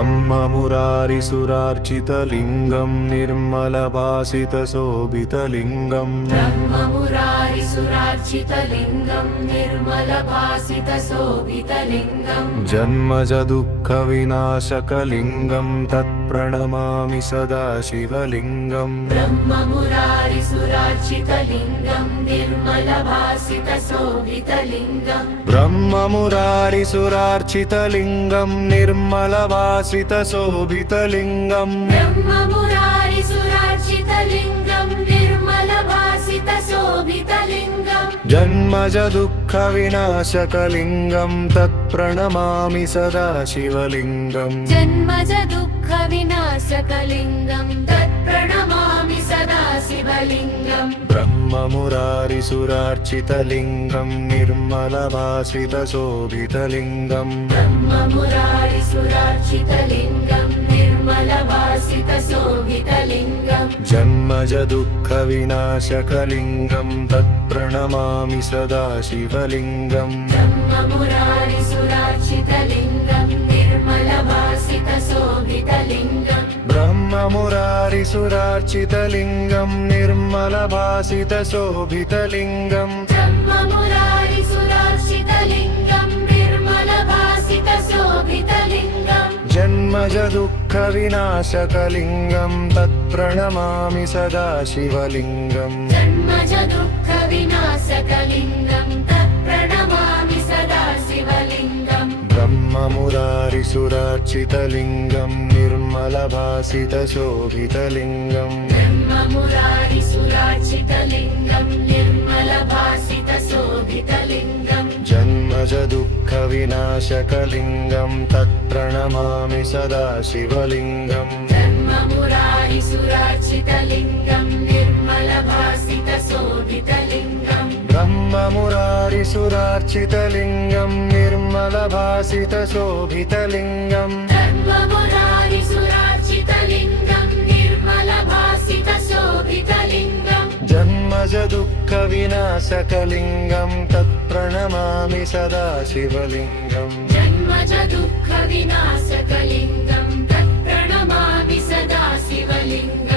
ब्रह्ममुरारिसुरार्चितलिङ्गं निर्मलभासितशोभितलिङ्गम् ब्रह्ममुरारिसुरार्चितलिङ्गं निर्मलभासितशोभितलिङ्गम् जन्मजदुःखविनाशकलिङ्गं तत्प्रणमामि सदा शिवलिङ्गम् ब्रह्ममुरारिसुरार्चितलिङ्गं निर्मलभासितशोभितलिङ्गम् ब्रह्ममुरारिसुरार्चितलिङ्गं निर्मलभासितशोभितलिङ्गम् ब्रह्ममुरारिसुरार्चितलिङ्गं निर्मलभासितशोभितलिङ्गम् जन्मजदुःखविनाशकलिङ्गं तत्प्रणमामि सदा शिवलिङ्गम् जन्मजदुःखविनाशकलिङ्गं तत्प्रणमामि सदा शिवलिङ्गम् ब्रह्ममुरारिसुरार्चितलिङ्गं निर्मलभासितशोभितलिङ्गम् ब्रह्ममुरारिसुरार्चितलिङ्गं निर्मलभासितशोभितलिङ्गम् जन्मजदुःखविनाशकलिङ्गं तत्प्रणमामि सदा शिवलिङ्गम् ब्रह्ममुरारिसुरार्चितलिङ्गं निर्मलभासितशोभितलिङ्गम् ब्रह्ममुरारिसुरार्चितलिङ्गं निर्मलभासितशोभितलिङ्गम् ब्रह्ममुरारिसुरार्चितलिङ्गं निर्मलभासितशोभितलिङ्गम् जन्मजदुःखविनाशकलिङ्गं तत्प्रणमामि सदा शिवलिङ्गम् जन्मजदुःखविनाशकलिङ्गं तत्प्रणमामि सदा शिवलिङ्गम् ब्रह्ममुरारिसुरार्चितलिङ्गं निर्मलभासितशोभितलिङ्गम् ब्रह्ममुरारिसुरार्चितलिङ्गं निर्मलभासितशोभितलिङ्गम् जन्मजदुःखविनाशकलिङ्गं तत्प्रणमामि सदा शिवलिङ्गम् ब्रह्ममुरारिसुरार्चितलिङ्गं निर्मलभासितशोभितलिङ्गम् ब्रह्ममुरारिसुरार्चितलिङ्गं निर्मलभासितशोभितलिङ्गम् ब्रह्ममुरारिसुरार्चितलिङ्गं निर्मलभासितशोभितलिङ्गम् जन्मजदुःखविनाशकलिङ्गं तत्प्रणमामि सदा शिवलिङ्गम् जन्मजदुःखविनाशकलिङ्गं तत्प्रणमामि सदा शिवलिङ्गम्